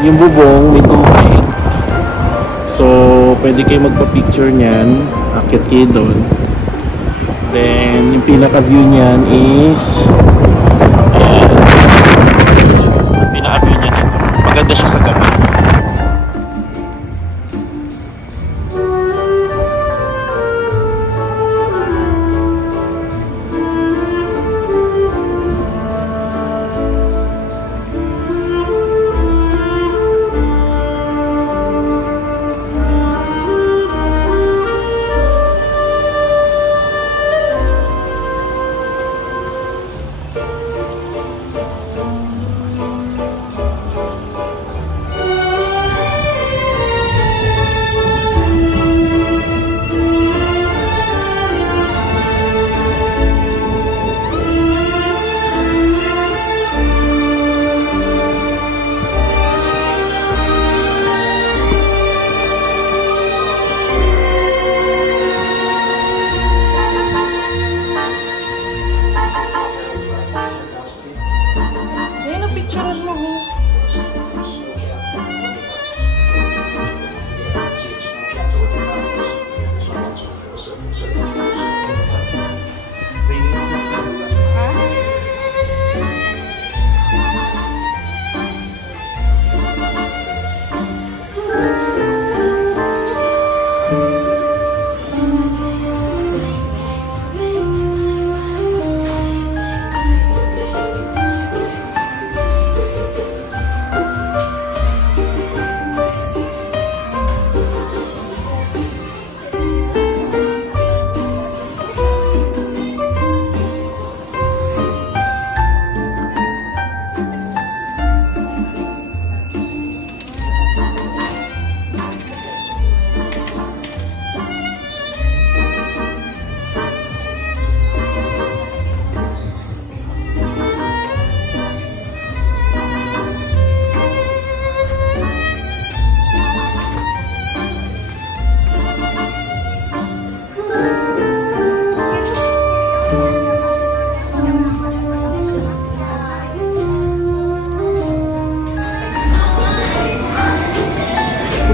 yung bubong may tubig. So, pwede kayo magpa-picture niyan. Akyat kayo doon. Then, yung pinaka-view niyan is yung pinaka-view niyan. Maganda siya sa gabi.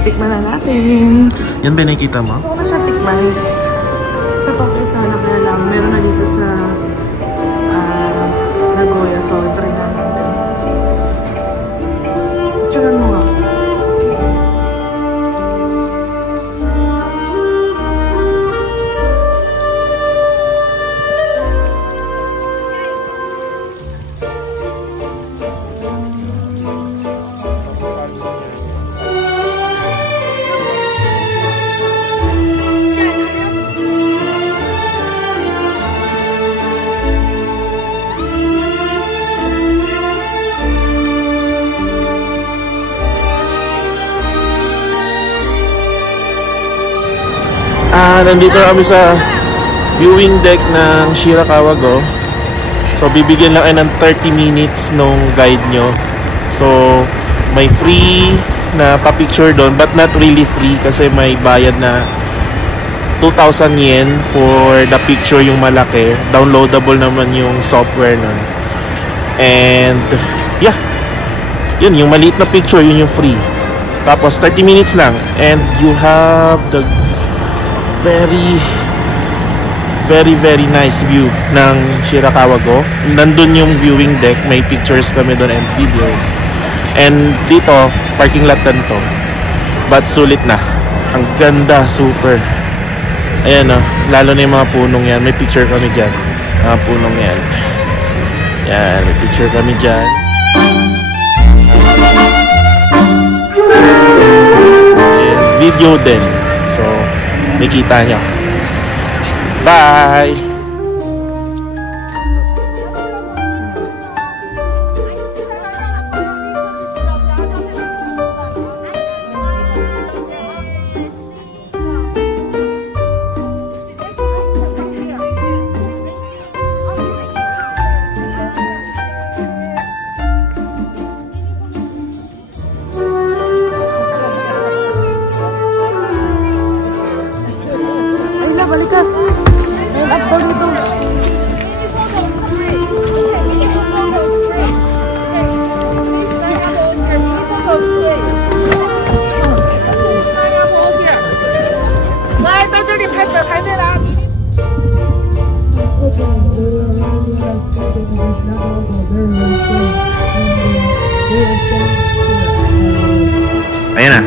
Tikman na natin. Yan ba nakikita mo? Gusto ko na siya tikman. Sa Tokyo sana, kaya lang meron na dito sa Nagoya. So, try na natin. Picturean mo nga. Nandito kami sa viewing deck ng Shirakawa Go. So bibigyan lang ay ng 30 minutes nung guide nyo. So may free na pa-picture doon, but not really free kasi may bayad na 2,000 yen for the picture yung malaki. Downloadable naman yung software nun. And yeah, yun yung maliit na picture, yun yung free. Tapos 30 minutes lang and you have the very nice view ng Shirakawa Go. Nandun yung viewing deck, may pictures kami doon and video. And dito, parking lot na to. But sulit na. Ang ganda, super. Ayan o, lalo na yung mga punong yan. May picture kami dyan. Mga punong yan. Yan, may picture kami dyan. And video din. So, makita nyo. Bye! Balik ka. Ayan na.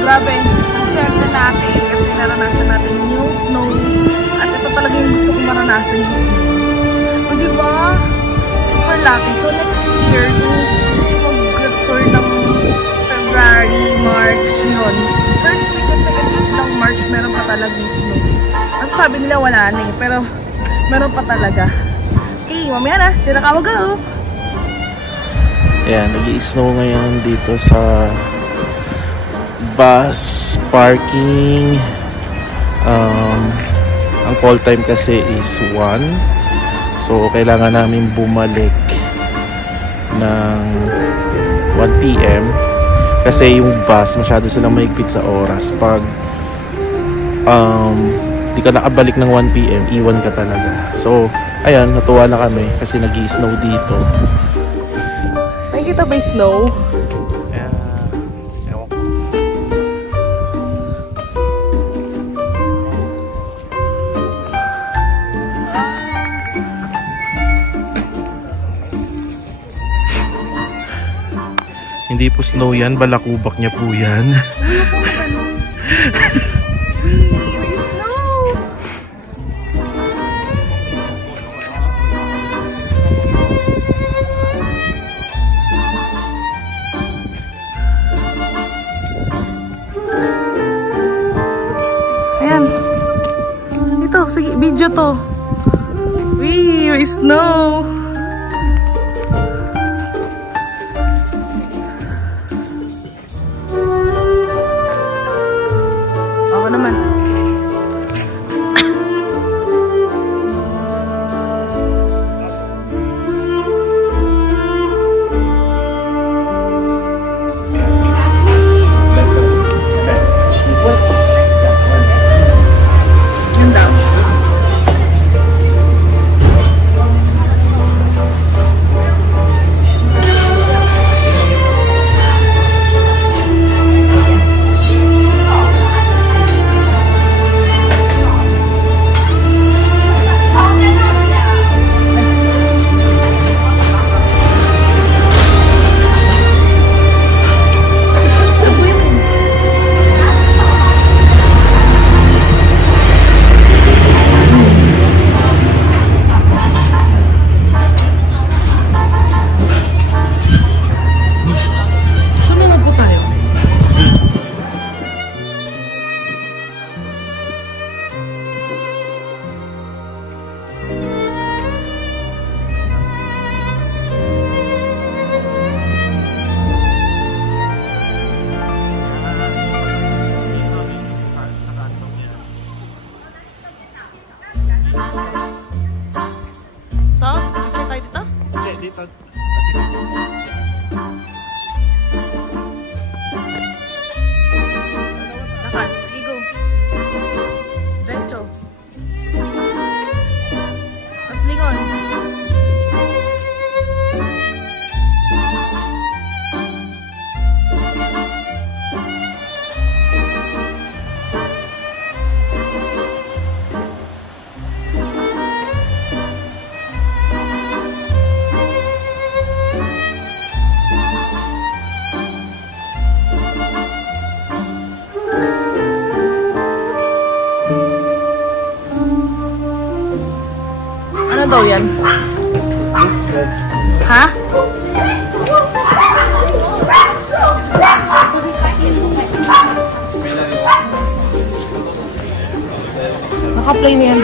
Grabe, ang swerte natin kasi naranasan natin yung snow. At ito talaga yung gusto kong maranasan yung snow. O diba? Super lucky. So next year, kung mag-tour ng February, March, yun. First week at second week ng March, meron pa talaga yung snow. At sabi nila wala na eh, pero meron pa talaga. Okay, mamaya na. Shirakawa go! Ayan, nag-i-snow ngayon dito sa bus parking. Ang call time kasi is 1. So, kailangan namin bumalik ng 1 PM kasi yung bus masyado silang mahigpit sa oras. Pag di ka nakabalik ng 1 PM, iwan ka talaga. So, ayan, natuwa na kami kasi nag-i-snow dito. Nakikita ba yung snow? Hindi po snow yan, balakubak niya po yan. Ayan. Dito, sige, video to. Wee, may snow. Ako naman. Lakad, sige go. Diretso. Tapos lingon. Ano daw yan? Ha? Naka-play na yan.